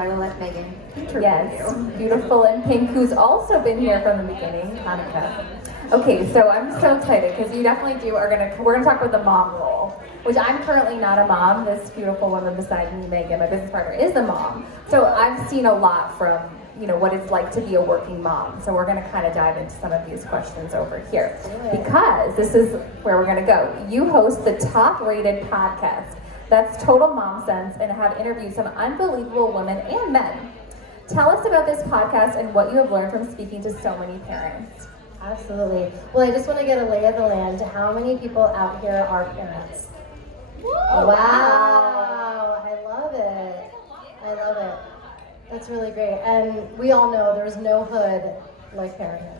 I will let Megan interview Yes, you. beautiful in pink, who's also been here from the beginning, Kanika. Okay, so I'm so excited because you definitely we're gonna talk about the mom role, which I'm currently not a mom. This beautiful woman beside me, Megan, my business partner, is a mom. So I've seen a lot from, you know, what it's like to be a working mom. So we're gonna kind of dive into some of these questions over here because this is where we're gonna go. You host the top-rated podcast, that's Total Mom Sense, and have interviewed some unbelievable women and men. Tell us about this podcast and what you have learned from speaking to so many parents. Absolutely. Well, I just want to get a lay of the land. How many people out here are parents? Whoa. Wow. I love it. I love it. That's really great. And we all know there's no hood like parenthood.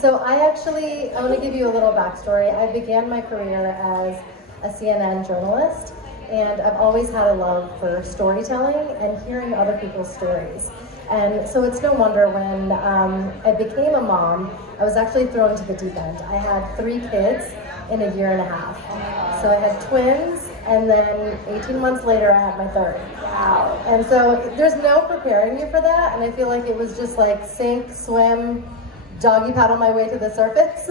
So I want to give you a little backstory. I began my career as a CNN journalist, and I've always had a love for storytelling and hearing other people's stories. And so it's no wonder when I became a mom, I was actually thrown into the deep end. I had 3 kids in a year and a half. So I had twins, and then 18 months later I had my 3rd. Wow. And so there's no preparing you for that, and I feel like it was just like sink, swim, doggy paddle my way to the surface.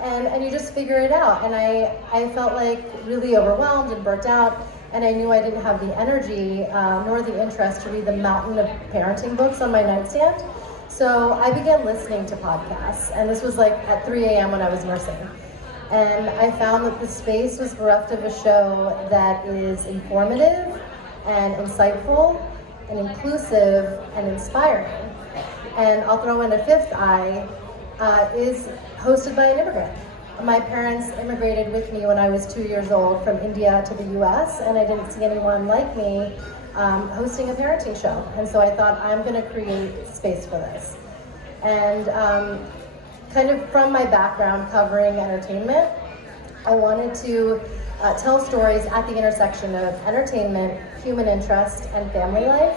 And you just figure it out. And I felt like really overwhelmed and burnt out. And I knew I didn't have the energy nor the interest to read the mountain of parenting books on my nightstand. So I began listening to podcasts, and this was like at 3 a.m. when I was nursing. And I found that the space was bereft of a show that is informative and insightful and inclusive and inspiring. And I'll throw in a 5th eye, is hosted by an immigrant. My parents immigrated with me when I was 2 years old from India to the US, and I didn't see anyone like me hosting a parenting show. And so I thought, I'm gonna create space for this. And kind of from my background covering entertainment, I wanted to tell stories at the intersection of entertainment, human interest, and family life.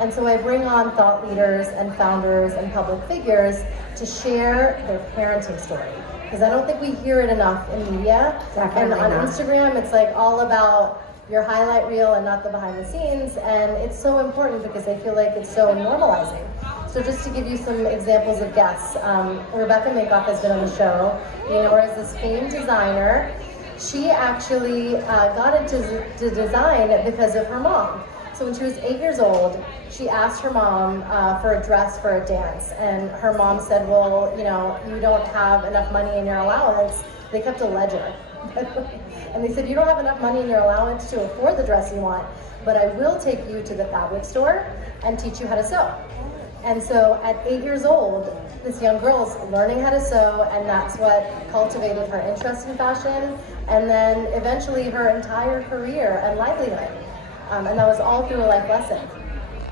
And so I bring on thought leaders and founders and public figures to share their parenting story. Because I don't think we hear it enough in media. Definitely and on not. Instagram, it's like all about your highlight reel and not the behind the scenes. And it's so important because I feel like it's so normalizing. So just to give you some examples of guests, Rebecca Minkoff has been on the show. You know her as this famed designer. She actually got into design because of her mom. So when she was 8 years old, she asked her mom for a dress for a dance. And her mom said, well, you know, you don't have enough money in your allowance. They kept a ledger. And they said, you don't have enough money in your allowance to afford the dress you want, but I will take you to the fabric store and teach you how to sew. And so at 8 years old, this young girl's learning how to sew, and that's what cultivated her interest in fashion, and then eventually her entire career and livelihood. And that was all through a life lesson.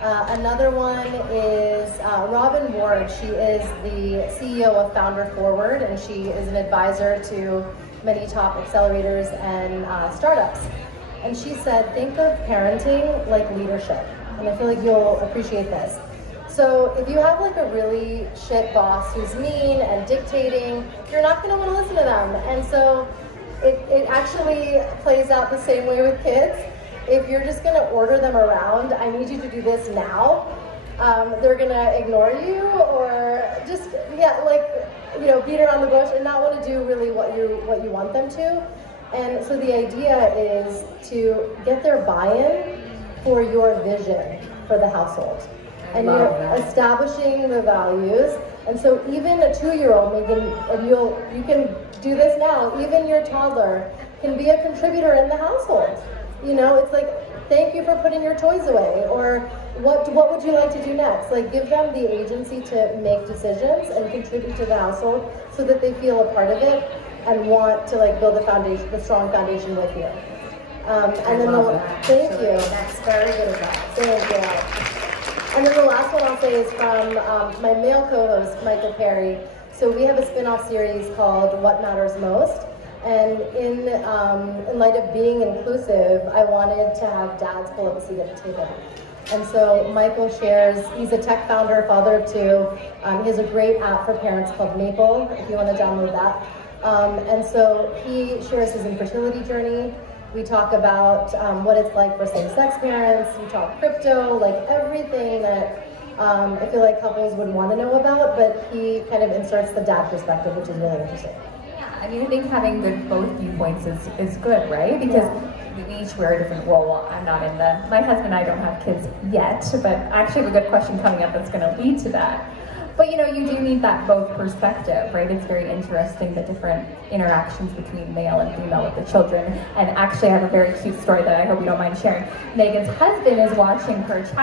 Another one is Robin Ward. She is the CEO of Founder Forward, and she is an advisor to many top accelerators and startups. And she said, think of parenting like leadership. And I feel like you'll appreciate this. So if you have like a really shit boss who's mean and dictating, you're not gonna wanna listen to them. And so it actually plays out the same way with kids. If you're just gonna order them around, I need you to do this now, they're gonna ignore you or just, beat around the bush and not wanna do really what you want them to. And so the idea is to get their buy-in for your vision for the household. And you're establishing the values. And so even a 2-year-old, and you can do this now, even your toddler can be a contributor in the household. You know, it's like, thank you for putting your toys away, or what would you like to do next? Like, give them the agency to make decisions and contribute to the household so that they feel a part of it and want to like build a strong foundation with you. Thank you. That's very good advice. Thank you. And then the last one I'll say is from my male co-host, Michael Perry. So we have a spin-off series called What Matters Most. And in light of being inclusive, I wanted to have dads pull up a seat at the table. And so Michael shares, he's a tech founder, father of 2. He has a great app for parents called Maple, if you want to download that. And so he shares his infertility journey, We talk about what it's like for same-sex parents. We talk crypto, like everything that I feel like couples would want to know about, but he kind of inserts the dad perspective, which is really interesting. Yeah, I mean, I think having both viewpoints is good, right? Because we each wear a different role. Well, I'm not in my husband and I don't have kids yet, but I actually have a good question coming up that's going to lead to that. But you do need that both perspective, right? It's very interesting, the different interactions between male and female with the children. And actually I have a very cute story that I hope you don't mind sharing. Megan's husband is watching her child